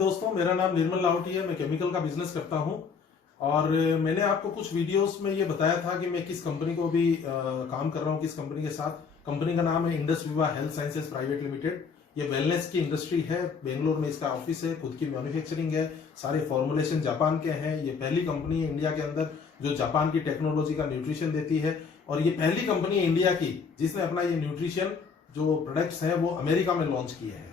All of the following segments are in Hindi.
दोस्तों, मेरा नाम निर्मल लाहौटी है। मैं केमिकल का बिजनेस करता हूं और मैंने आपको कुछ वीडियोस में ये बताया था कि मैं किस कंपनी को भी काम कर रहा हूं, किस कंपनी के साथ। कंपनी का नाम है इंडस विवा हेल्थ साइंसेज प्राइवेट लिमिटेड। ये वेलनेस की इंडस्ट्री है। बेंगलोर में इसका ऑफिस है, खुद की मैन्युफैक्चरिंग है, सारे फॉर्मुलेशन जापान के हैं। ये पहली कंपनी है इंडिया के अंदर जो जापान की टेक्नोलॉजी का न्यूट्रिशन देती है और ये पहली कंपनी है इंडिया की जिसने अपना ये न्यूट्रिशन जो प्रोडक्ट्स हैं वो अमेरिका में लॉन्च किए हैं।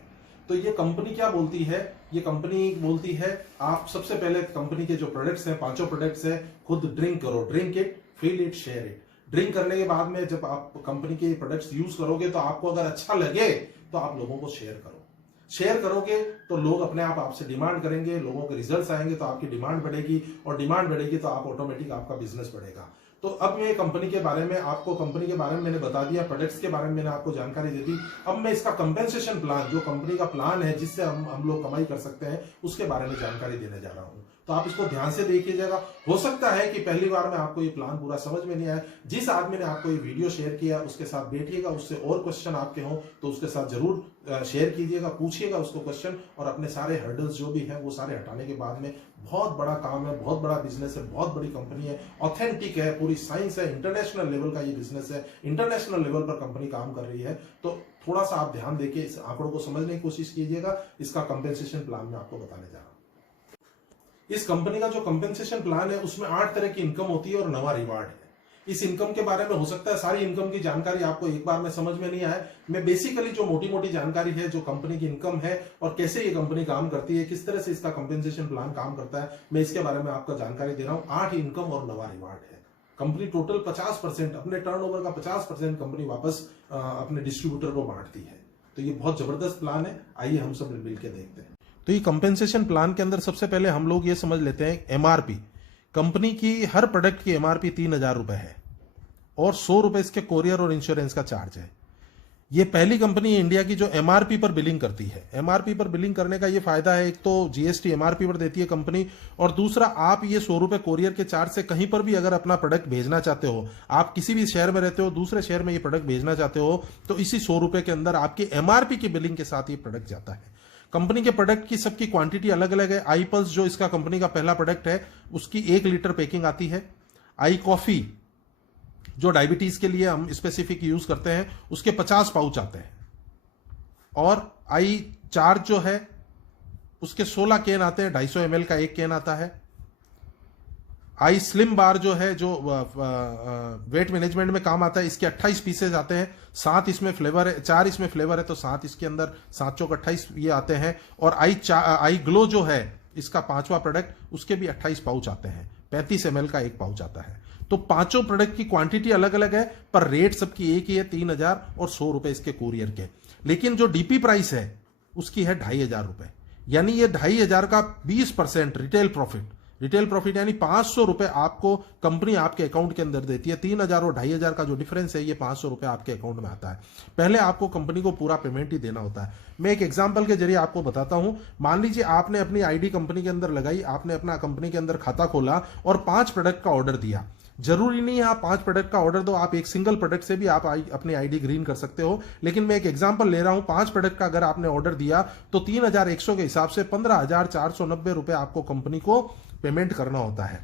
तो ये कंपनी क्या बोलती है? ये कंपनी बोलती है आप सबसे पहले कंपनी के जो प्रोडक्ट्स हैं, 5 प्रोडक्ट्स हैं, खुद ड्रिंक करो। Drink it, feel it, share it. Drink करने के बाद में जब आप कंपनी के प्रोडक्ट्स यूज करोगे तो आपको अगर अच्छा लगे तो आप लोगों को शेयर करो। शेयर करोगे तो लोग अपने आप आपसे डिमांड करेंगे, लोगों के रिजल्ट्स आएंगे तो आपकी डिमांड बढ़ेगी और डिमांड बढ़ेगी तो आप ऑटोमेटिक आपका बिजनेस बढ़ेगा। तो अब मैं कंपनी के बारे में आपको कंपनी के बारे में मैंने बता दिया, प्रोडक्ट्स के बारे में मैंने आपको जानकारी दे दी। अब मैं इसका कंपेंसेशन प्लान, जो कंपनी का प्लान है जिससे हम लोग कमाई कर सकते हैं, उसके बारे में जानकारी देने जा रहा हूं। तो आप इसको ध्यान से देखिएगा। हो सकता है कि पहली बार में आपको ये प्लान पूरा समझ में नहीं आया। जिस आदमी ने आपको ये वीडियो शेयर किया उसके साथ बैठिएगा, उससे और क्वेश्चन आपके हों तो उसके साथ जरूर शेयर कीजिएगा, पूछिएगा उसको क्वेश्चन और अपने सारे हर्डल्स जो भी हैं वो सारे हटाने के बाद में बहुत बड़ा काम है, बहुत बड़ा बिजनेस है, बहुत बड़ी कंपनी है, ऑथेंटिक है, पूरी साइंस है, इंटरनेशनल लेवल का ये बिजनेस है, इंटरनेशनल लेवल पर कंपनी काम कर रही है। तो थोड़ा सा आप ध्यान देके इस आंकड़ों को समझने की कोशिश कीजिएगा। इसका कंपेंसेशन प्लान मैं आपको बताने जा रहा हूं। इस कंपनी का जो कंपेंसेशन प्लान है उसमें 8 तरह की इनकम होती है और 9वां रिवार्ड है। इस इनकम के बारे में हो सकता है सारी इनकम की जानकारी आपको एक बार में समझ में नहीं आए। मैं बेसिकली जो मोटी मोटी जानकारी है, जो कंपनी की इनकम है और कैसे ये कंपनी काम करती है, किस तरह से इसका कंपेंसेशन प्लान काम करता है, मैं इसके बारे में आपको जानकारी दे रहा हूं। 8 इनकम और 9वां रिवार्ड है। कंपनी टोटल 50% अपने टर्नओवर का 50% कंपनी वापस अपने डिस्ट्रीब्यूटर को बांटती है। तो ये बहुत जबरदस्त प्लान है। आइए हम सब मिलकर देखते हैं। तो ये कंपेंसेशन प्लान के अंदर सबसे पहले हम लोग ये समझ लेते हैं एमआरपी। कंपनी की हर प्रोडक्ट की एमआरपी 3000 रुपए है और 100 रुपए इसके कोरियर और इंश्योरेंस का चार्ज है। ये पहली कंपनी है इंडिया की जो एमआरपी पर बिलिंग करती है। एमआरपी पर बिलिंग करने का ये फायदा है, एक तो जीएसटी एमआरपी पर देती है कंपनी और दूसरा आप ये 100 रुपए कोरियर के चार्ज से कहीं पर भी अगर अपना प्रोडक्ट भेजना चाहते हो, आप किसी भी शहर में रहते हो, दूसरे शहर में ये प्रोडक्ट भेजना चाहते हो, तो इसी 100 रुपए के अंदर आपकी एमआरपी की बिलिंग के साथ ये प्रोडक्ट जाता है। कंपनी के प्रोडक्ट की सबकी क्वांटिटी अलग अलग है। आई पल्स जो इसका कंपनी का पहला प्रोडक्ट है उसकी 1 लीटर पैकिंग आती है। आई कॉफी जो डायबिटीज के लिए हम स्पेसिफिक यूज करते हैं उसके 50 पाउच आते हैं और आई चार्ज जो है उसके 16 कैन आते हैं। 250 ml का एक कैन आता है। आई स्लिम बार जो है, जो वेट मैनेजमेंट में काम आता है, इसके 28 पीसेज आते हैं। 7 इसमें फ्लेवर है, 4 इसमें फ्लेवर है तो 7 इसके अंदर, 7 चौक 28 ये आते हैं। और आई ग्लो जो है इसका 5वां प्रोडक्ट, उसके भी 28 पाउच आते हैं। 35 ml का एक पाउच आता है। तो 5 प्रोडक्ट की क्वांटिटी अलग अलग है पर रेट सबकी एक ही है, 3000 और 100 रुपए इसके कुरियर के। लेकिन जो डीपी प्राइस है उसकी है 2500 रुपए। यानी ये 2500 का 20% रिटेल प्रॉफिट यानी 500 रुपए आपको कंपनी आपके अकाउंट के अंदर देती है। 3000 और 2500 का जो डिफरेंस है ये 500 रुपए आपके अकाउंट में आता है। पहले आपको कंपनी को पूरा पेमेंट ही देना होता है। मैं एक एग्जांपल के जरिए आपको बताता हूं। मान लीजिए आपने अपनी आईडी कंपनी के अंदर लगाई, आपने अपना कंपनी के अंदर खाता खोला और 5 प्रोडक्ट का ऑर्डर दिया। जरूरी नहीं है आप 5 प्रोडक्ट का ऑर्डर दो, आप एक सिंगल प्रोडक्ट से भी आप अपनी आईडी ग्रीन कर सकते हो। लेकिन मैं एक एग्जांपल ले रहा हूं। 5 प्रोडक्ट का अगर आपने ऑर्डर दिया तो 3100 के हिसाब से 15490 रुपए आपको कंपनी को पेमेंट करना होता है।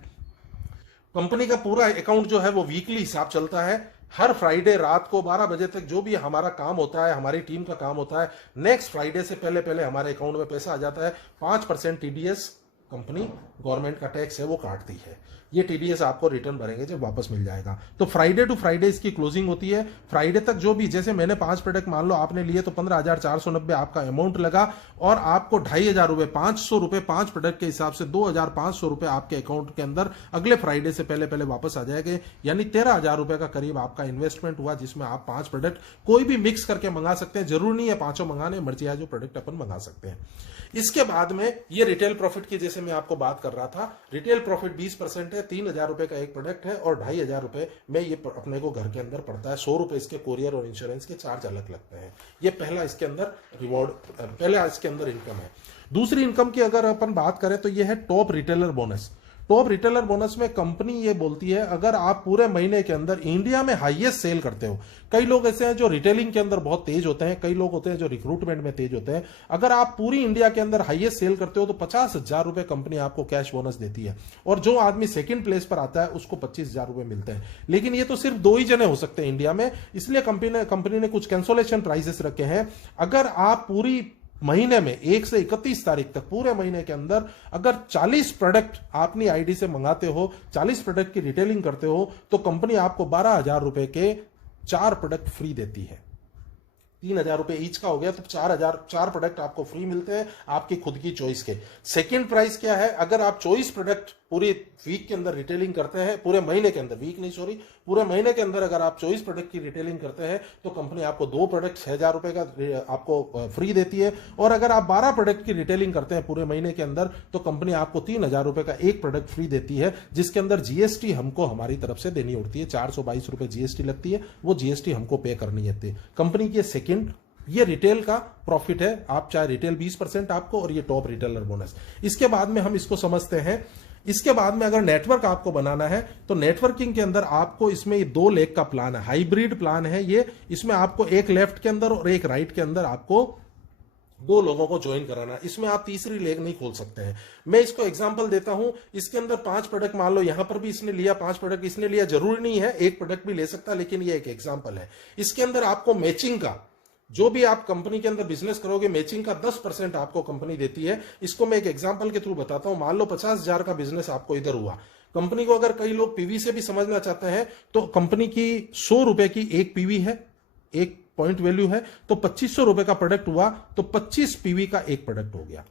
कंपनी का पूरा अकाउंट जो है वो वीकली हिसाब चलता है। हर फ्राइडे रात को 12 बजे तक जो भी हमारा काम होता है, हमारी टीम का काम होता है, नेक्स्ट फ्राइडे से पहले पहले हमारे अकाउंट में पैसा आ जाता है। 5% टीडीएस कंपनी गवर्नमेंट का टैक्स है वो काटती है। ये टीडीएस आपको रिटर्न भरेंगे जब वापस मिल जाएगा। तो फ्राइडे टू फ्राइडे इसकी क्लोजिंग होती है। फ्राइडे तक जो भी, जैसे मैंने 5 प्रोडक्ट मान लो आपने लिए तो 15490 आपका अमाउंट लगा और आपको 2500 रुपए, 500 रुपए 5 प्रोडक्ट के हिसाब से 2500 रुपए आपके अकाउंट के अंदर अगले फ्राइडे से पहले पहले वापस आ जाएंगे। यानी 13000 रुपए का करीब आपका इन्वेस्टमेंट हुआ, जिसमें आप 5 प्रोडक्ट कोई भी मिक्स करके मंगा सकते हैं। जरूरी नहीं है 5 मंगाने, मर्जी है जो प्रोडक्ट अपन मंगा सकते हैं। इसके बाद में ये रिटेल प्रॉफिट की, जैसे मैं आपको बात कर रहा था, रिटेल प्रॉफिट 20% है। 3000 रुपए का एक प्रोडक्ट है और 2500 रुपए में ये अपने को घर के अंदर पड़ता है। 100 रुपए इसके कोरियर और इंश्योरेंस के चार्ज अलग लगते हैं। ये पहला इसके अंदर रिवॉर्ड, पहले इसके अंदर इनकम है। दूसरी इनकम की अगर अपन बात करें तो ये है top retailer bonus. Top retailer bonus में कंपनी ये बोलती है अगर आप पूरे महीने के अंदर इंडिया में हाईएस्ट सेल करते हो, कई लोग ऐसे हैं जो रिटेलिंग के अंदर बहुत तेज होते हैं, कई लोग होते हैं जो रिक्रूटमेंट में तेज होते हैं, अगर आप पूरी इंडिया के अंदर हाईएस्ट सेल करते हो तो 50,000 रुपए कंपनी आपको कैश बोनस देती है, और जो आदमी सेकंड प्लेस पर आता है उसको 25,000 रुपए मिलते हैं। लेकिन ये तो सिर्फ 2 ही जने हो सकते हैं इंडिया में, इसलिए कंपनी ने कुछ कैंसोलेशन प्राइजेस रखे हैं। अगर आप पूरी महीने में 1 से 31 तारीख तक पूरे महीने के अंदर अगर 40 प्रोडक्ट अपनी आईडी से मंगाते हो, 40 प्रोडक्ट की रिटेलिंग करते हो, तो कंपनी आपको 12,000 रुपए के 4 प्रोडक्ट फ्री देती है। 3,000 रुपए ईच का हो गया, तो 4 प्रोडक्ट आपको फ्री मिलते हैं आपकी खुद की चॉइस के। सेकंड प्राइस क्या है, अगर आप 24 प्रोडक्ट पूरे वीक के अंदर रिटेलिंग करते हैं, पूरे महीने के अंदर, वीक नहीं सॉरी, पूरे महीने के अंदर अगर आप 24 प्रोडक्ट की रिटेलिंग करते हैं तो कंपनी आपको 2 प्रोडक्ट 6,000 रुपए का आपको फ्री देती है। और अगर आप 12 प्रोडक्ट की रिटेलिंग करते हैं पूरे महीने के अंदर तो कंपनी आपको 3,000 रुपए का 1 प्रोडक्ट फ्री देती है, जिसके अंदर जीएसटी हमको हमारी तरफ से देनी होती है। 422 रुपए जीएसटी लगती है, वो जीएसटी हमको पे करनी होती है। कंपनी की सेकंड ये रिटेल का प्रॉफिट है, आप चाहे रिटेल 20% आपको, और ये टॉप रिटेलर बोनस। इसके बाद में हम इसको समझते हैं, इसके बाद में अगर नेटवर्क आपको बनाना है तो नेटवर्किंग के अंदर आपको इसमें 2 लेग का प्लान है, हाइब्रिड प्लान है ये। इसमें आपको एक लेफ्ट के अंदर और एक राइट के अंदर आपको 2 लोगों को ज्वाइन कराना है। इसमें आप तीसरी लेग नहीं खोल सकते हैं। मैं इसको एग्जांपल देता हूं, इसके अंदर 5 प्रोडक्ट मान लो, यहां पर भी इसने लिया 5 प्रोडक्ट इसने लिया, जरूरी नहीं है 1 प्रोडक्ट भी ले सकता है, लेकिन ये एक एग्जांपल है। इसके अंदर आपको मैचिंग का, जो भी आप कंपनी के अंदर बिजनेस करोगे, मैचिंग का 10% आपको कंपनी देती है। इसको मैं एक एग्जांपल के थ्रू बताता हूं। मान लो 50,000 का बिजनेस आपको इधर हुआ, कंपनी को अगर कई लोग पीवी से भी समझना चाहते हैं तो कंपनी की 100 रुपए की एक पीवी है, एक पॉइंट वैल्यू है, तो 2500 रुपए का प्रोडक्ट हुआ तो 25 पीवी का एक प्रोडक्ट हो गया।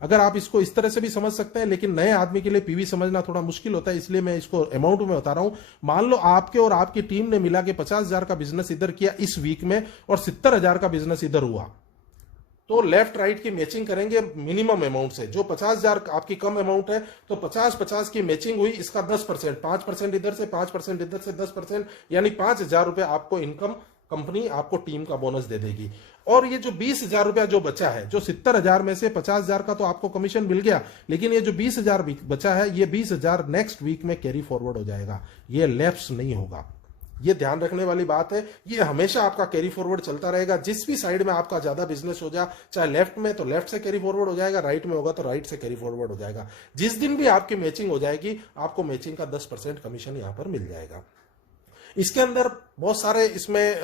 अगर आप इसको इस तरह से भी समझ सकते हैं, लेकिन नए आदमी के लिए पीवी समझना थोड़ा मुश्किल होता है, इसलिए मैं इसको अमाउंट में बता रहा हूं। मान लो आपके और आपकी टीम ने मिला के 50,000 का बिजनेस इधर किया इस वीक में और 70,000 का बिजनेस इधर हुआ, तो लेफ्ट राइट की मैचिंग करेंगे मिनिमम अमाउंट से। जो 50,000 आपकी कम अमाउंट है तो 50-50 की मैचिंग हुई, इसका 10%, 5% इधर से 5% इधर से 10%, यानी 5,000 रुपए आपको इनकम कंपनी आपको टीम का बोनस दे देगी। और ये जो 20,000 रुपया जो बचा है, जो 70,000 में से 50,000 का तो आपको कमीशन मिल गया, लेकिन ये जो 20,000 बचा है, ये 20,000 नेक्स्ट वीक में कैरी फॉरवर्ड हो जाएगा, ये लैप्स नहीं होगा। ये ध्यान रखने वाली बात है, ये हमेशा आपका कैरी फॉरवर्ड चलता रहेगा। जिस भी साइड में आपका ज्यादा बिजनेस हो जाए, चाहे लेफ्ट में तो लेफ्ट से कैरी फॉरवर्ड हो जाएगा, राइट में होगा तो राइट से कैरी फॉरवर्ड हो जाएगा। जिस दिन भी आपकी मैचिंग हो जाएगी, आपको मैचिंग का 10% कमीशन यहां पर मिल जाएगा। इसके अंदर बहुत सारे इसमें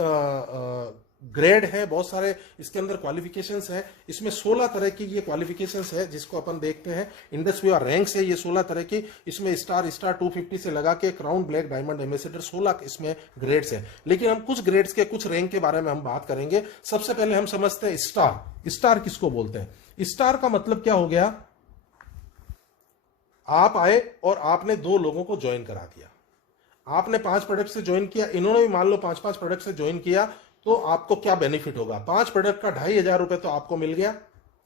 ग्रेड है, बहुत सारे इसके अंदर क्वालिफिकेशंस है। इसमें 16 तरह की ये क्वालिफिकेशंस है जिसको अपन देखते हैं। इंडस्ट्री और रैंक्स है ये 16 तरह की। इसमें स्टार 250 से लगा के क्राउन, ब्लैक, डायमंड, एम्बेसडर, 16 इसमें ग्रेड्स है। लेकिन हम कुछ ग्रेड्स के, कुछ रैंक के बारे में हम बात करेंगे। सबसे पहले हम समझते हैं स्टार। स्टार किसको बोलते हैं? स्टार का मतलब क्या हो गया, आप आए और आपने 2 लोगों को ज्वाइन करा दिया। आपने 5 प्रोडक्ट से ज्वाइन किया, इन्होंने भी मान लो 5-5 प्रोडक्ट से ज्वाइन किया, तो आपको क्या बेनिफिट होगा? 5 प्रोडक्ट का 2,500 रुपए तो आपको मिल गया।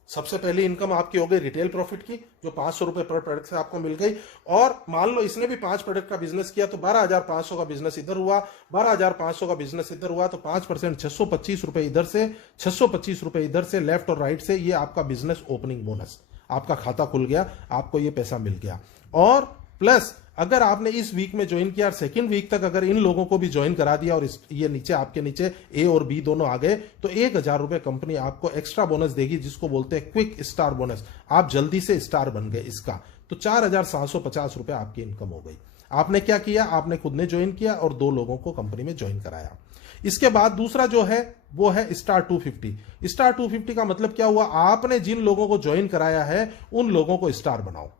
सबसे पहली इनकम आपकी हो गई रिटेल प्रॉफिट की, जो 500 रुपए पर प्रोडक्ट से आपको मिल गई। और मान लो इसने भी 5 प्रोडक्ट का बिजनेस किया तो 12,500 का बिजनेस इधर हुआ, 12,500 का बिजनेस इधर हुआ, तो 5% 625 रुपए इधर से, 625 रुपए इधर से, लेफ्ट और राइट से, ये आपका बिजनेस ओपनिंग बोनस, आपका खाता खुल गया, आपको ये पैसा मिल गया। और प्लस अगर आपने इस वीक में ज्वाइन किया और सेकंड वीक तक अगर इन लोगों को भी ज्वाइन करा दिया और ये नीचे आपके नीचे ए और बी दोनों आ गए, तो 1,000 रुपए कंपनी आपको एक्स्ट्रा बोनस देगी, जिसको बोलते हैं क्विक स्टार बोनस। आप जल्दी से स्टार बन गए इसका, तो 4,750 रुपए आपकी इनकम हो गई। आपने क्या किया? आपने खुद ने ज्वाइन किया और 2 लोगों को कंपनी में ज्वाइन कराया। इसके बाद दूसरा जो है वो है स्टार 250। स्टार 250 का मतलब क्या हुआ? आपने जिन लोगों को ज्वाइन कराया है उन लोगों को स्टार बनाओ।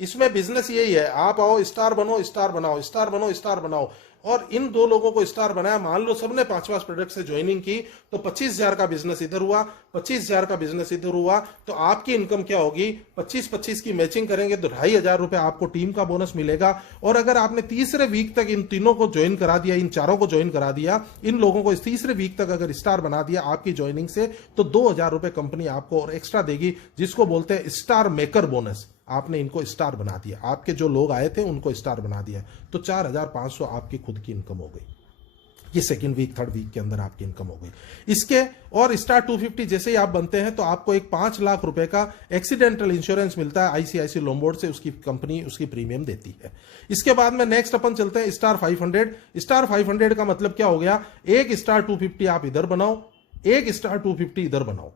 इसमें बिजनेस यही है, आप आओ, स्टार बनो, स्टार बनाओ, स्टार बनो, स्टार बनाओ। और इन 2 लोगों को स्टार बनाया, मान लो सबने 5-5 प्रोडक्ट से ज्वाइनिंग की, तो 25,000 का बिजनेस इधर हुआ, 25,000 का बिजनेस इधर हुआ, तो आपकी इनकम क्या होगी? 25-25 की मैचिंग करेंगे तो 2,500 रुपए आपको टीम का बोनस मिलेगा। और अगर आपने तीसरे वीक तक इन तीनों को ज्वाइन करा दिया, इन चारों को ज्वाइन करा दिया, इन लोगों को इस तीसरे वीक तक अगर स्टार बना दिया आपकी ज्वाइनिंग से, तो 2,000 रुपए कंपनी आपको और एक्स्ट्रा देगी, जिसको बोलते हैं स्टार मेकर बोनस। आपने इनको स्टार बना दिया, आपके जो लोग आए थे उनको स्टार बना दिया, तो 4,500 आपकी खुद की इनकम हो गई। ये सेकंड वीक थर्ड वीक के अंदर आपकी इनकम हो गई। इसके और स्टार 250 जैसे ही आप बनते हैं तो आपको एक 5 लाख रुपए का एक्सीडेंटल इंश्योरेंस मिलता है आईसीआईसी लोम्बार्ड से, उसकी कंपनी उसकी प्रीमियम देती है। इसके बाद में नेक्स्ट अपन चलते हैं स्टार 500। स्टार 500 का मतलब क्या हो गया, एक स्टार 250 आप इधर बनाओ, एक स्टार 250 इधर बनाओ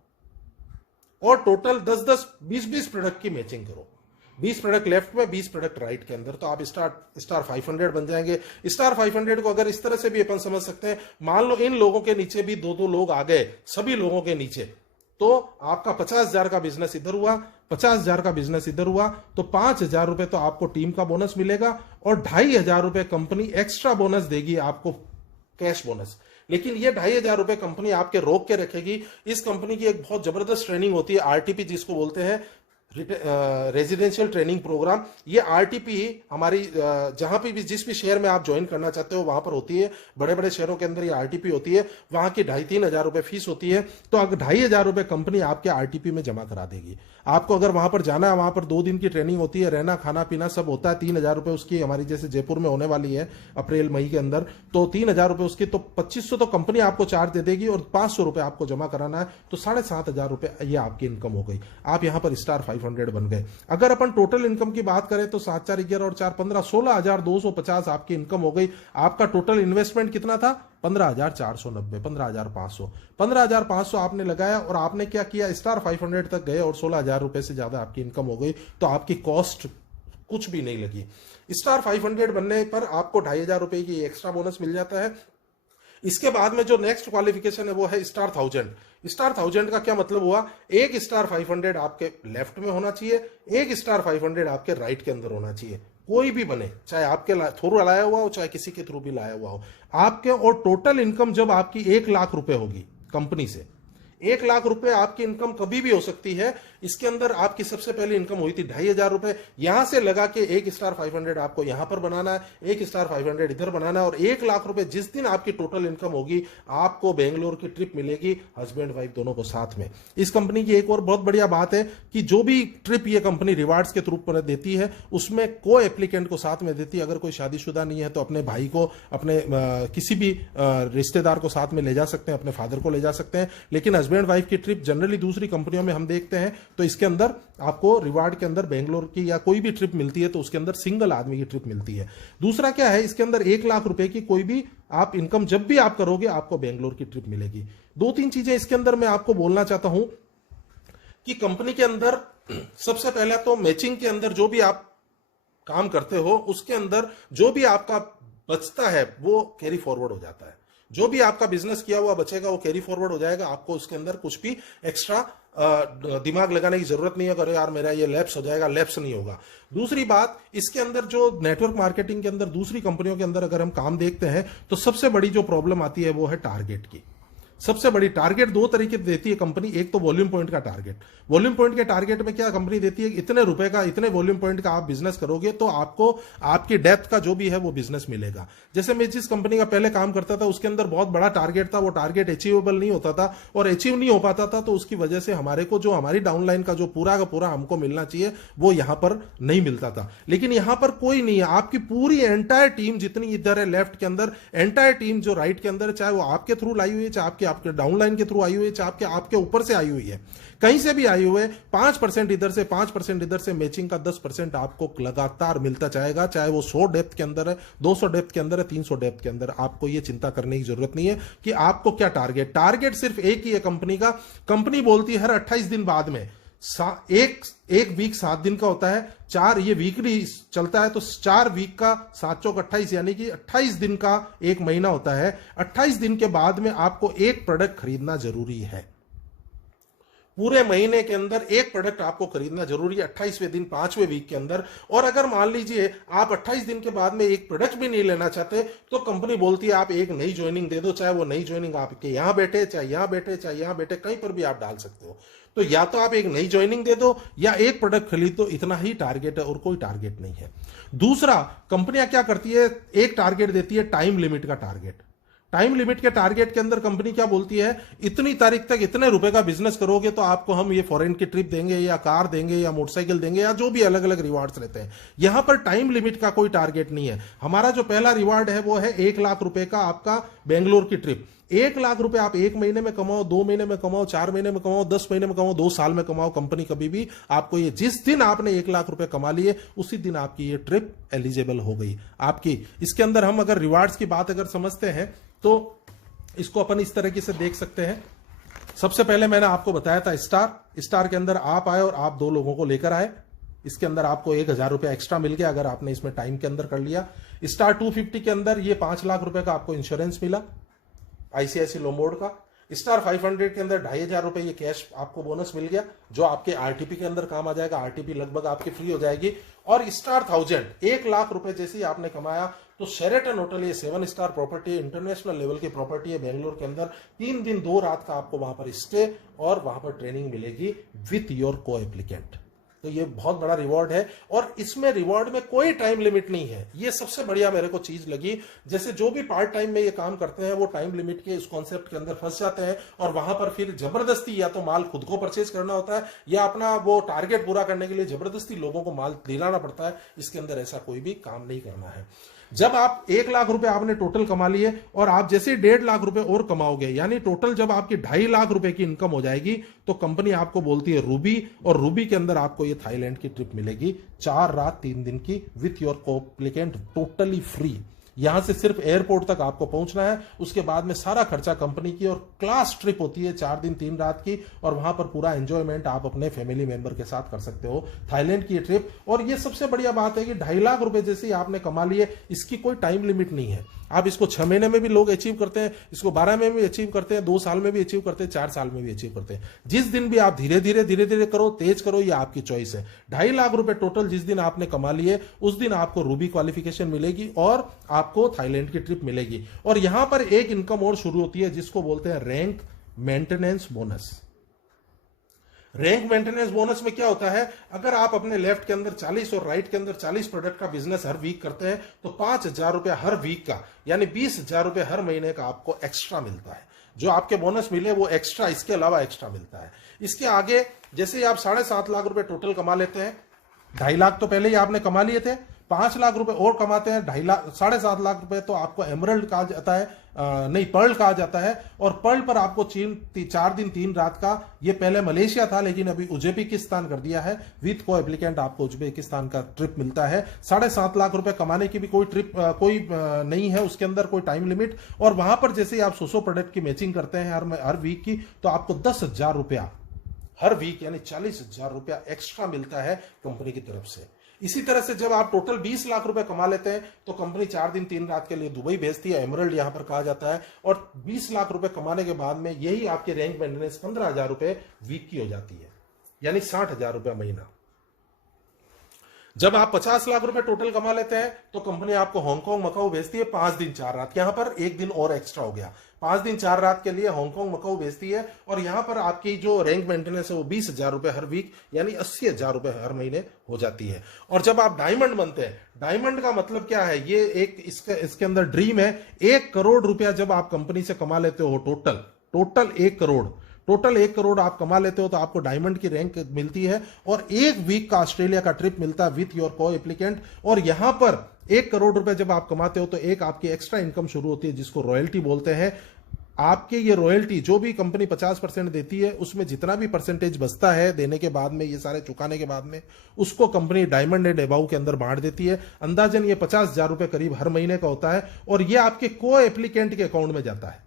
और टोटल 10-10 20-20 प्रोडक्ट की मैचिंग करो, 20 प्रोडक्ट लेफ्ट में 20 प्रोडक्ट राइट के अंदर, तो आप स्टार 500 बन जाएंगे। स्टार 500 को अगर इस तरह से भी अपन समझ सकते हैं, मान लो इन लोगों के नीचे भी 2-2 लोग आ गए, सभी लोगों के नीचे, तो आपका 50,000 का बिजनेस इधर हुआ, 50,000 का बिजनेस इधर हुआ, तो 5,000 रुपए तो आपको टीम का बोनस मिलेगा और 2,500 रुपए कंपनी एक्स्ट्रा बोनस देगी आपको, कैश बोनस। लेकिन ये 2,500 रुपए कंपनी आपके रोक के रखेगी। इस कंपनी की एक बहुत जबरदस्त ट्रेनिंग होती है, आरटीपी जिसको बोलते हैं, रेजिडेंशियल ट्रेनिंग प्रोग्राम। ये आरटीपी हमारी जहां पे भी जिस भी शहर में आप ज्वाइन करना चाहते हो वहां पर होती है, बड़े बड़े शहरों के अंदर ये आरटीपी होती है, वहां की 2,500-3 हजार रुपए फीस होती है। तो अगर 2,500 रुपए कंपनी आपके आरटीपी में जमा करा देगी। आपको अगर वहां पर जाना है, वहां पर 2 दिन की ट्रेनिंग होती है, रहना खाना पीना सब होता है, 3,000 रुपए उसकी, हमारी जैसे जयपुर में होने वाली है अप्रैल मई के अंदर, तो 3,000 रुपए उसकी, तो 2,500 तो कंपनी आपको चार्ज दे देगी और 500 रुपए आपको जमा कराना है, तो 7,500 रुपए ये आपकी इनकम हो गई। आप यहां पर स्टार 500 बन गए। अगर अपन टोटल इनकम की बात करें तो 7 4 11 और 4 15 16,250 आपकी इनकम हो गई। आपका टोटल इन्वेस्टमेंट कितना था, 15,490, 15,500, 15,500 आपने लगाया और आपने क्या किया, स्टार 500 तक गए और 16,000 रुपए से ज्यादा आपकी इनकम हो गई, तो आपकी कॉस्ट कुछ भी नहीं लगी। स्टार 500 बनने पर आपको 2,500 रुपए की एक्स्ट्रा बोनस मिल जाता है। इसके बाद में जो नेक्स्ट क्वालिफिकेशन है वो है स्टार 1000। स्टार 1000 का क्या मतलब हुआ, एक स्टार 500 आपके लेफ्ट में होना चाहिए, एक स्टार 500 आपके राइट के अंदर होना चाहिए। कोई भी बने, चाहे आपके थ्रू लाया हुआ हो, चाहे किसी के थ्रू भी लाया हुआ हो आपके। और टोटल इनकम जब आपकी 1 लाख रुपए होगी कंपनी से, 1 लाख रुपए आपकी इनकम कभी भी हो सकती है। इसके अंदर आपकी सबसे पहले इनकम हुई थी 2,500 रुपए, यहां से लगा के एक स्टार 500 आपको यहां पर बनाना है, एक स्टार 500 इधर बनाना है, और 1 लाख रुपए जिस दिन आपकी टोटल इनकम होगी आपको बेंगलोर की ट्रिप मिलेगी, हस्बैंड वाइफ दोनों को साथ में। इस कंपनी की एक और बहुत बढ़िया बात है कि जो भी ट्रिप ये कंपनी रिवार्ड्स के थ्रू पर देती है उसमें को एप्लीकेंट को साथ में देती है। अगर कोई शादीशुदा नहीं है तो अपने भाई को, अपने किसी भी रिश्तेदार को साथ में ले जा सकते हैं, अपने फादर को ले जा सकते हैं। लेकिन हस्बैंड वाइफ की ट्रिप जनरली दूसरी कंपनियों में हम देखते हैं तो इसके अंदर आपको रिवार्ड के अंदर बेंगलोर की या कोई भी ट्रिप मिलती है तो उसके अंदर सिंगल आदमी की ट्रिप मिलती है। दूसरा क्या है, इसके अंदर 1 लाख रुपए की कोई भी आप इनकम जब भी आप करोगे आपको बेंगलोर की ट्रिप मिलेगी। 2-3 चीजें इसके अंदर मैं आपको बोलना चाहता हूं कि कंपनी के अंदर सबसे पहले तो मैचिंग के अंदर जो भी आप काम करते हो उसके अंदर जो भी आपका बचता है वो कैरी फॉरवर्ड हो जाता है। जो भी आपका बिजनेस किया हुआ बचेगा वो कैरी फॉरवर्ड हो जाएगा। आपको उसके अंदर कुछ भी एक्स्ट्रा दिमाग लगाने की जरूरत नहीं है, अरे यार मेरा ये लैप्स हो जाएगा, लैप्स नहीं होगा। दूसरी बात, इसके अंदर जो नेटवर्क मार्केटिंग के अंदर दूसरी कंपनियों के अंदर अगर हम काम देखते हैं तो सबसे बड़ी जो प्रॉब्लम आती है वो है टारगेट की। सबसे बड़ी टारगेट 2 तरीके देती है कंपनी। एक तो वॉल्यूम पॉइंट का टारगेट। वॉल्यूम पॉइंट के टारगेट में क्या कंपनी देती है, इतने रुपए का, इतने वॉल्यूम पॉइंट का आप बिजनेस करोगे तो आपको आपकी डेप्थ का जो भी है वो बिजनेस मिलेगा। जैसे मैं जिस कंपनी का पहले काम करता था उसके अंदर बहुत बड़ा टारगेट था, वो टारगेट अचीवेबल नहीं होता था और अचीव नहीं हो पाता था, तो उसकी वजह से हमारे को जो हमारी डाउनलाइन का जो पूरा का पूरा हमको मिलना चाहिए वो यहां पर नहीं मिलता था। लेकिन यहां पर कोई नहीं है, आपकी पूरी एंटायर टीम जितनी इधर है लेफ्ट के अंदर, एंटायर टीम जो राइट के अंदर, चाहे वो आपके थ्रू लाई हुई है, चाहे आपके डाउनलाइन के थ्रू आई हुई है, चाहे आपके ऊपर से आई हुई है, कहीं से भी आई हुए, 5% इधर से 5% इधर से, मैचिंग का 10% आपको लगातार मिलता जाएगा। चाहे वो 100 डेप्थ के अंदर है, 200 डेप्थ के अंदर है, 300 डेप्थ के अंदर, आपको ये चिंता करने की जरूरत नहीं है कि आपको क्या टारगेट सिर्फ एक ही है कंपनी का। कंपनी बोलती है हर 28 दिन बाद में एक वीक 7 दिन का होता है, 4 ये वीकली चलता है तो 4 वीक का 7 चौक 28 यानी कि 28 दिन का एक महीना होता है। 28 दिन के बाद में आपको एक प्रोडक्ट खरीदना जरूरी है। पूरे महीने के अंदर एक प्रोडक्ट आपको खरीदना जरूरी है 28वें दिन 5वें वीक के अंदर। और अगर मान लीजिए आप 28 दिन के बाद में एक प्रोडक्ट भी नहीं लेना चाहते तो कंपनी बोलती है आप एक नई ज्वाइनिंग दे दो, चाहे वो नई ज्वाइनिंग आपके यहां बैठे, चाहे यहां बैठे, चाहे यहां बैठे, कहीं पर भी आप डाल सकते हो। तो या तो आप एक नई ज्वाइनिंग दे दो या एक प्रोडक्ट खरीद दो, इतना ही टारगेट है और कोई टारगेट नहीं है। दूसरा, कंपनियां क्या करती है, एक टारगेट देती है टाइम लिमिट का टारगेट। टाइम लिमिट के टारगेट के अंदर कंपनी क्या बोलती है, इतनी तारीख तक इतने रुपए का बिजनेस करोगे तो आपको हम ये फॉरेन की ट्रिप देंगे या कार देंगे या मोटरसाइकिल देंगे या जो भी अलग अलग रिवार्ड्स रहते हैं। यहां पर टाइम लिमिट का कोई टारगेट नहीं है। हमारा जो पहला रिवार्ड है वो है 1 लाख रुपए का आपका बेंगलोर की ट्रिप। 1 लाख रुपए आप 1 महीने में कमाओ, 2 महीने में कमाओ, 4 महीने में कमाओ, 10 महीने में कमाओ, 2 साल में कमाओ, कंपनी कभी भी आपको ये, जिस दिन आपने 1 लाख रुपए कमा लिए उसी दिन आपकी ये ट्रिप एलिजिबल हो गई आपकी। इसके अंदर हम अगर रिवार्ड्स की बात अगर समझते हैं तो इसको अपन इस तरीके से देख सकते हैं। सबसे पहले मैंने आपको बताया था स्टार के अंदर आप आए और आप 2 लोगों को लेकर आए, इसके अंदर आपको 1000 रुपए एक्स्ट्रा मिल गया अगर आपने इसमें टाइम के अंदर कर लिया। स्टार 250 के अंदर ये 5 लाख रुपए का आपको इंश्योरेंस मिला आईसीआईसी लोम्बार्ड का। स्टार 500 के अंदर 2500 रुपए ये कैश आपको बोनस मिल गया जो आपके आरटीपी के अंदर काम आ जाएगा, आरटीपी लगभग आपकी फ्री हो जाएगी। और स्टार 1000 1 लाख रुपए जैसे ही आपने कमाया तो शेरेटन होटल, ये 7 स्टार प्रॉपर्टी है, इंटरनेशनल लेवल की प्रॉपर्टी है बेंगलोर के अंदर, 3 दिन 2 रात का आपको वहां पर स्टे और वहां पर ट्रेनिंग मिलेगी विथ योर को एप्लीकेंट। तो ये बहुत बड़ा रिवॉर्ड है और इसमें रिवॉर्ड में कोई टाइम लिमिट नहीं है। ये सबसे बढ़िया मेरे को चीज लगी। जैसे जो भी पार्ट टाइम में ये काम करते हैं वो टाइम लिमिट के इस कॉन्सेप्ट के अंदर फंस जाते हैं और वहां पर फिर जबरदस्ती या तो माल खुद को परचेज करना होता है या अपना वो टारगेट पूरा करने के लिए जबरदस्ती लोगों को माल दिलाना पड़ता है। इसके अंदर ऐसा कोई भी काम नहीं करना है। जब आप 1 लाख रुपए आपने टोटल कमा लिए और आप जैसे 1.5 लाख रुपए और कमाओगे, यानी टोटल जब आपकी 2.5 लाख रुपए की इनकम हो जाएगी तो कंपनी आपको बोलती है रूबी, और रूबी के अंदर आपको ये थाईलैंड की ट्रिप मिलेगी 4 रात 3 दिन की विथ योर को-एप्लीकेंट, टोटली फ्री। यहां से सिर्फ एयरपोर्ट तक आपको पहुंचना है, उसके बाद में सारा खर्चा कंपनी की, और क्लास ट्रिप होती है 4 दिन 3 रात की और वहां पर पूरा एंजॉयमेंट आप अपने फैमिली मेंबर के साथ कर सकते हो थाईलैंड की ट्रिप। और ये सबसे बढ़िया बात है कि 2.5 लाख रुपए जैसे आपने कमा लिए, इसकी कोई टाइम लिमिट नहीं है। आप इसको 6 महीने में भी लोग अचीव करते हैं, इसको 12 में भी अचीव करते हैं, 2 साल में भी अचीव करते हैं, 4 साल में भी अचीव करते हैं। जिस दिन भी आप धीरे धीरे करो, तेज करो, ये आपकी चॉइस है। 2.5 लाख रुपए टोटल जिस दिन आपने कमा लिए उस दिन आपको रूबी क्वालिफिकेशन मिलेगी और आपको थाईलैंड की ट्रिप मिलेगी। और यहां पर एक इनकम और शुरू होती है जिसको बोलते हैं rank maintenance bonus. Rank maintenance bonus में क्या होता है, अगर आप अपने लेफ्ट के अंदर 40 और राइट के अंदर 40 प्रोडक्ट का बिजनेस हर वीक करते हैं तो 5,000 रुपए हर वीक का, यानी 20,000 रुपए हर महीने का आपको एक्स्ट्रा मिलता है। जो आपके बोनस मिले वो एक्स्ट्रा, इसके अलावा एक्स्ट्रा मिलता है। इसके आगे जैसे आप 7.5 लाख रुपए टोटल कमा लेते हैं, 2.5 लाख तो पहले ही आपने कमा लिए थे, 5 लाख रुपए और कमाते हैं, 7.5 लाख रुपए तो आपको एमरल्ड कहा जाता है, नहीं पर्ल कहा जाता है। और पर्ल पर आपको 4 दिन 3 रात का, ये पहले मलेशिया था लेकिन अभी उज्बेकिस्तान कर दिया है, विथ को एप्लीकेंट आपको उज्बेकिस्तान का ट्रिप मिलता है। 7.5 लाख रुपए कमाने की भी कोई ट्रिप नहीं है, उसके अंदर कोई टाइम लिमिट। और वहां पर जैसे आप 100 प्रोडक्ट की मैचिंग करते हैं हर वीक की, तो आपको 10,000 रुपया हर वीक यानी 40,000 रुपया एक्स्ट्रा मिलता है कंपनी की तरफ से। इसी तरह से जब आप टोटल 20 लाख रुपए कमा लेते हैं तो कंपनी 4 दिन 3 रात के लिए दुबई भेजती है, एमरल्ड यहां पर कहा जाता है। और 20 लाख रुपए कमाने के बाद में यही आपके रैंक मेंटेनेंस 15,000 रुपए वीक की हो जाती है, यानी 60,000 रुपया महीना। जब आप 50 लाख रुपए टोटल कमा लेते हैं तो कंपनी आपको हांगकांग मकाऊ भेजती है 5 दिन 4 रात, यहां पर 1 दिन और एक्स्ट्रा हो गया, 5 दिन 4 रात के लिए हांगकांग मकाऊ भेजती है। और यहां पर आपकी जो रैंक मेंटेनेंस है वो 20,000 रुपए हर वीक यानी 80,000 रुपए हर महीने हो जाती है। और जब आप डायमंड बनते हैं, डायमंड का मतलब क्या है, ये एक इसके अंदर ड्रीम है। 1 करोड़ रुपया जब आप कंपनी से कमा लेते हो टोटल 1 करोड़ आप कमा लेते हो तो आपको डायमंड की रैंक मिलती है और 1 वीक का ऑस्ट्रेलिया का ट्रिप मिलता है विथ योर को एप्लीकेंट। और यहां पर 1 करोड़ रुपए जब आप कमाते हो तो एक आपकी एक्स्ट्रा इनकम शुरू होती है जिसको रॉयल्टी बोलते हैं। आपके ये रॉयल्टी जो भी कंपनी 50% देती है उसमें जितना भी परसेंटेज बचता है देने के बाद में, ये सारे चुकाने के बाद में, उसको कंपनी डायमंड एंड अबाउ के अंदर बांट देती है। अंदाजन ये 50,000 रुपए करीब हर महीने का होता है और ये आपके को एप्लीकेंट के अकाउंट में जाता है।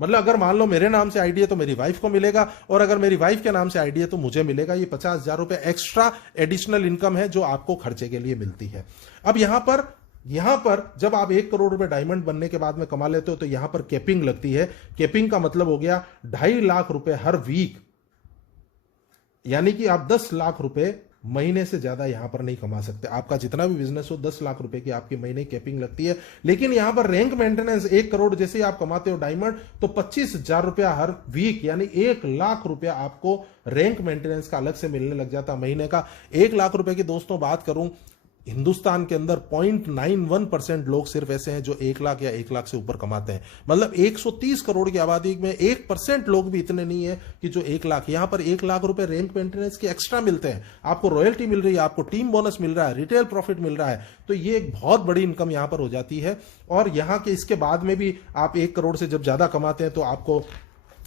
मतलब अगर मान लो मेरे नाम से आईडी है तो मेरी वाइफ को मिलेगा और अगर मेरी वाइफ के नाम से आईडी है तो मुझे मिलेगा। ये 50,000 रुपए एक्स्ट्रा एडिशनल इनकम है जो आपको खर्चे के लिए मिलती है। अब यहां पर जब आप 1 करोड़ रुपए डायमंड बनने के बाद में कमा लेते हो तो यहां पर कैपिंग लगती है। कैपिंग का मतलब हो गया 2.5 लाख रुपए हर वीक, यानी कि आप 10 लाख रुपए महीने से ज्यादा यहां पर नहीं कमा सकते। आपका जितना भी बिजनेस हो 10 लाख रुपए की आपकी महीने कैपिंग लगती है। लेकिन यहां पर रैंक मेंटेनेंस 1 करोड़ जैसे आप कमाते हो डायमंड तो 25,000 रुपया हर वीक यानी 1 लाख रुपया आपको रैंक मेंटेनेंस का अलग से मिलने लग जाता महीने का। 1 लाख रुपए की दोस्तों बात करूं, हिंदुस्तान के अंदर 0.91% लोग सिर्फ ऐसे हैं जो 1 लाख या 1 लाख से ऊपर कमाते हैं। मतलब 130 करोड़ की आबादी में 1% लोग भी इतने नहीं है कि जो 1 लाख, यहां पर 1 लाख रुपए रैंक मेंटेनेंस के एक्स्ट्रा मिलते हैं, आपको रॉयल्टी मिल रही है, आपको टीम बोनस मिल रहा है, रिटेल प्रॉफिट मिल रहा है, तो ये एक बहुत बड़ी इनकम यहां पर हो जाती है। और यहां के इसके बाद में भी आप 1 करोड़ से जब ज्यादा कमाते हैं तो आपको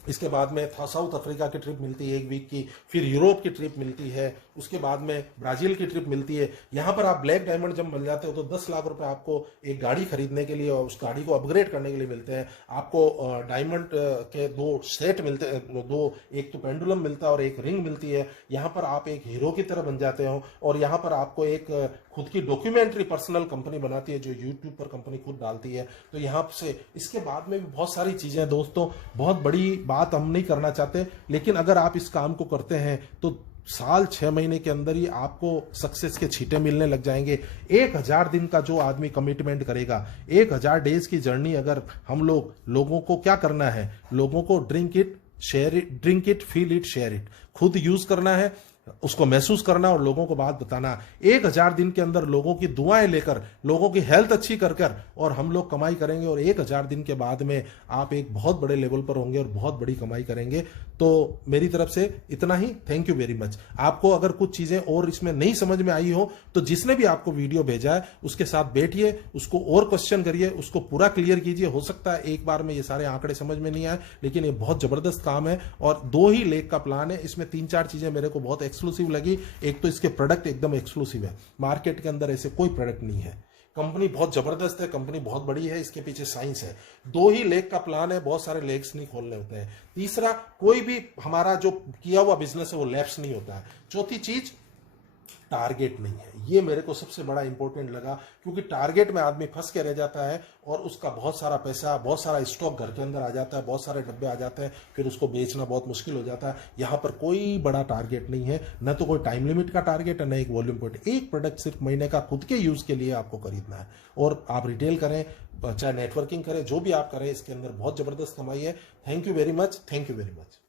इसके बाद में साउथ अफ्रीका की ट्रिप मिलती है 1 वीक की, फिर यूरोप की ट्रिप मिलती है, उसके बाद में ब्राजील की ट्रिप मिलती है। यहां पर आप ब्लैक डायमंड जब मिल जाते हो तो 10 लाख रुपए आपको एक गाड़ी खरीदने के लिए और उस गाड़ी को अपग्रेड करने के लिए मिलते हैं। आपको डायमंड के 2 सेट मिलते हैं, 2, एक तो पेंडुलम मिलता है और एक रिंग मिलती है। यहां पर आप एक हीरो की तरह बन जाते हो और यहां पर आपको एक खुद की डॉक्यूमेंट्री पर्सनल कंपनी बनाती है जो यूट्यूब पर कंपनी खुद डालती है। तो यहां से इसके बाद में भी बहुत सारी चीजें हैं दोस्तों, बहुत बड़ी बात हम नहीं करना चाहते, लेकिन अगर आप इस काम को करते हैं तो साल 6 महीने के अंदर ही आपको सक्सेस के छींटे मिलने लग जाएंगे। 1000 दिन का जो आदमी कमिटमेंट करेगा, 1000 डेज की जर्नी, अगर हम लोगों को क्या करना है, लोगों को drink it, share it, drink it, feel it, share it, खुद यूज करना है, उसको महसूस करना और लोगों को बात बताना। 1000 दिन के अंदर लोगों की दुआएं लेकर, लोगों की हेल्थ अच्छी कर कर और हम लोग कमाई करेंगे और 1000 दिन के बाद में आप एक बहुत बड़े लेवल पर होंगे और बहुत बड़ी कमाई करेंगे। तो मेरी तरफ से इतना ही, थैंक यू वेरी मच। आपको अगर कुछ चीजें और इसमें नहीं समझ में आई हो तो जिसने भी आपको वीडियो भेजा है उसके साथ बैठिए, उसको और क्वेश्चन करिए, उसको पूरा क्लियर कीजिए। हो सकता है एक बार में ये सारे आंकड़े समझ में नहीं आए, लेकिन ये बहुत जबरदस्त काम है और 2 ही लेख का प्लान है। इसमें 3-4 चीजें मेरे को बहुत एक्सक्लूसिव लगी। एक तो इसके प्रोडक्ट एकदम एक्सक्लूसिव है, मार्केट के अंदर ऐसे कोई प्रोडक्ट नहीं है। कंपनी बहुत जबरदस्त है, कंपनी बहुत बड़ी है, इसके पीछे साइंस है। 2 ही लेग का प्लान है, बहुत सारे लेग्स नहीं खोलने होते हैं। तीसरा, कोई भी हमारा जो किया हुआ बिजनेस है वो लैप्स नहीं होता है। चौथी चीज, टारगेट नहीं है। ये मेरे को सबसे बड़ा इंपॉर्टेंट लगा, क्योंकि टारगेट में आदमी फंस के रह जाता है और उसका बहुत सारा पैसा, बहुत सारा स्टॉक घर के अंदर आ जाता है, बहुत सारे डब्बे आ जाते हैं, फिर उसको बेचना बहुत मुश्किल हो जाता है। यहाँ पर कोई बड़ा टारगेट नहीं है, न तो कोई टाइम लिमिट का टारगेट है, न एक वॉल्यूम पॉइंट। एक प्रोडक्ट सिर्फ महीने का खुद के यूज के लिए आपको खरीदना है और आप रिटेल करें चाहे नेटवर्किंग करें, जो भी आप करें, इसके अंदर बहुत जबरदस्त कमाई है। Thank you very much, thank you very much.